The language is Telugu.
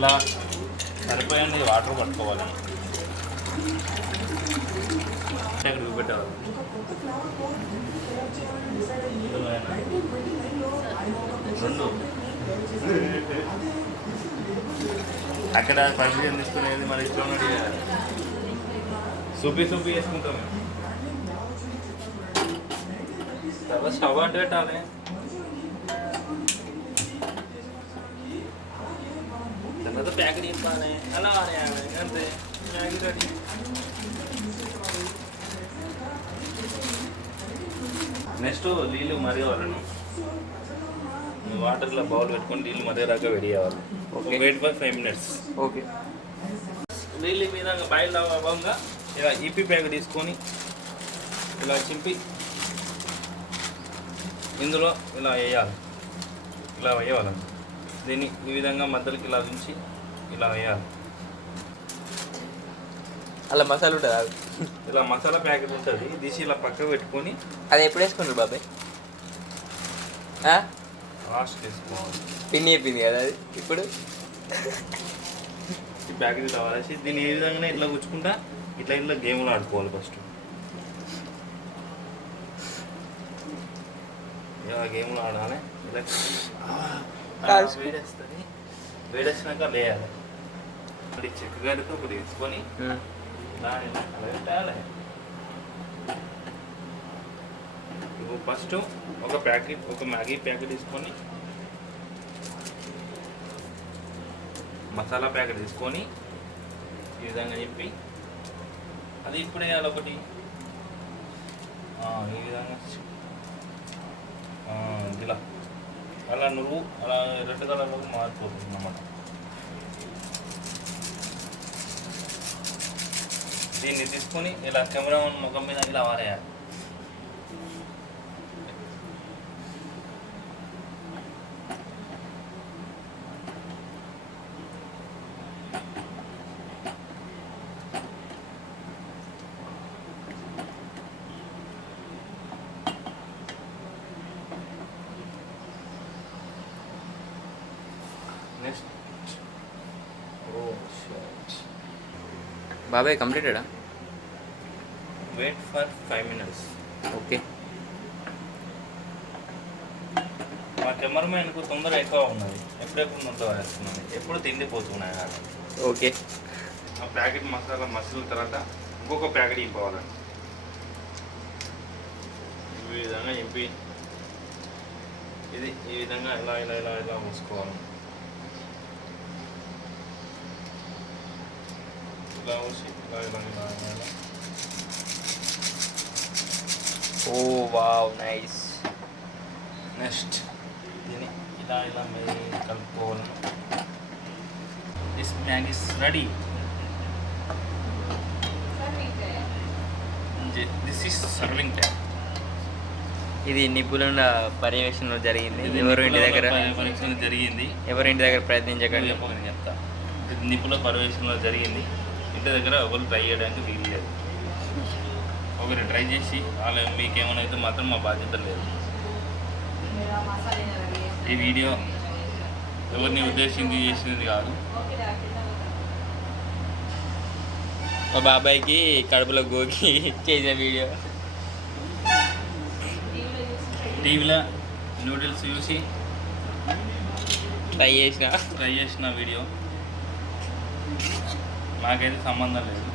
ఇలా సరిపోయండి వాటర్ పట్టుకోవాలి. ఇక్కడ చూపెట్టాలి రెండు అక్కడ పర్మిషన్ తీసుకునేది మన ఇష్టం ఉన్నది సూపి వేసుకుంటాం మేము. తర్వాత స్టవ్ అంటే పెట్టాలి. తర్వాత ప్యాకెట్ ఇవ్వాలి అలా అనేయాలి అంతే. Maggi ready. నెక్స్ట్ నీళ్ళు మరిగేవాళ్ళని వాటర్లో బౌల్ పెట్టుకొని నీళ్ళు మరిగేదాకా వేడి చేయాలి. Wait for 5 minutes. ఓకే. నీళ్ళు మీద బాయిల్ అవ్వగా ఇలా ఈపీ ప్యాకెట్ తీసుకొని ఇలా చింపి ఇందులో ఇలా వేయాలి. ఇలా వేయాలి. దీన్ని ఈ విధంగా మధ్యలోకి ఇలా ఉంచి ఇలా వేయాలి. అలా మసాలా ఉంటుంది. ఇలా మసాలా ప్యాకెట్ ఉంటుంది. తీసి ఇలా పక్కకు పెట్టుకొని అది ఎప్పుడు వేసుకుంటారు బాబాయ్? లాస్ట్ వేసుకోవాలి. పిన్ని అయిపోయింది కదా అది. ఇప్పుడు ఈ ప్యాకెట్ ఇలా వాడేసి దీన్ని ఏ విధంగా ఇట్లా గుచ్చుకుంటా ఇట్లా గేమ్లో ఆడుకోవాలి. ఫస్ట్ ఇలా గేమ్లో ఆడాలి. ఇలా వేడేస్తుంది. వేడేసినాక లేయాలి. అది చెక్కగారితో ఒకటి తీసుకొని ఇలా పెట్టాలి. ఇప్పుడు ఫస్ట్ ఒక మ్యాగీ ప్యాకెట్ తీసుకొని మసాలా ప్యాకెట్ తీసుకొని ఈ విధంగా చెప్పి అది ఇప్పుడు వేయాలి ఒకటి. ఈ విధంగా ఇలా అలా నువ్వు అలా రెడ్ కలర్లోకి మారిపోతుంది అన్నమాట. దీన్ని తీసుకొని ఇలా కెమెరా ముఖం మీద ఇలా వారేయాలి. నెక్స్ట్ బాబాయ్ కంప్లీటెడా? Wait for 5 minutes. ఓకే. మా కెమెరామెన్కు తొందర ఎక్కువ ఉన్నది. ఎప్పుడెప్పుడు ముందు వేస్తున్నాను, ఎప్పుడు తిండిపోతున్నాయి. ఓకే. ఆ ప్యాకెట్ మసాలా మసాల తర్వాత ఇంకొక ప్యాకెట్ ఇంపోవాలండి. ఈ విధంగా ఇంపి ఇది ఈ విధంగా ఇలా ఇలా ఇలా ఇలా మూసుకోవాలి. ఇలా మూసి ఇలా ఇలా ఇలా ఇలా. ఓ వావ్, నైస్. నెక్స్ట్ దీన్ని ఇలా ఇలా కలుపుకోవాలి. This Maggi is ready. This is serving time. ఇది నిపుణుల పర్యవేక్షణలో జరిగింది. ఎవరు ఇంటి దగ్గర ప్రయత్నించకండి. నేను చెప్తా. ఇది నిపుణుల పర్యవేక్షణలో జరిగింది. ఇంటి దగ్గర ఎవరు ట్రై చేయడానికి వీలు. ఒకరు ట్రై చేసి వాళ్ళు మీకేమైనా అయితే మాత్రం మా బాధ్యత లేదు. ఈ వీడియో ఎవరిని ఉద్దేశించి చేసినది కాదు. మా బాబాయ్కి కడుపులో గోకి చేసే వీడియో. టీవీలో నూడిల్స్ చూసి ట్రై చేసిన వీడియో. నాకైతే సంబంధం లేదు.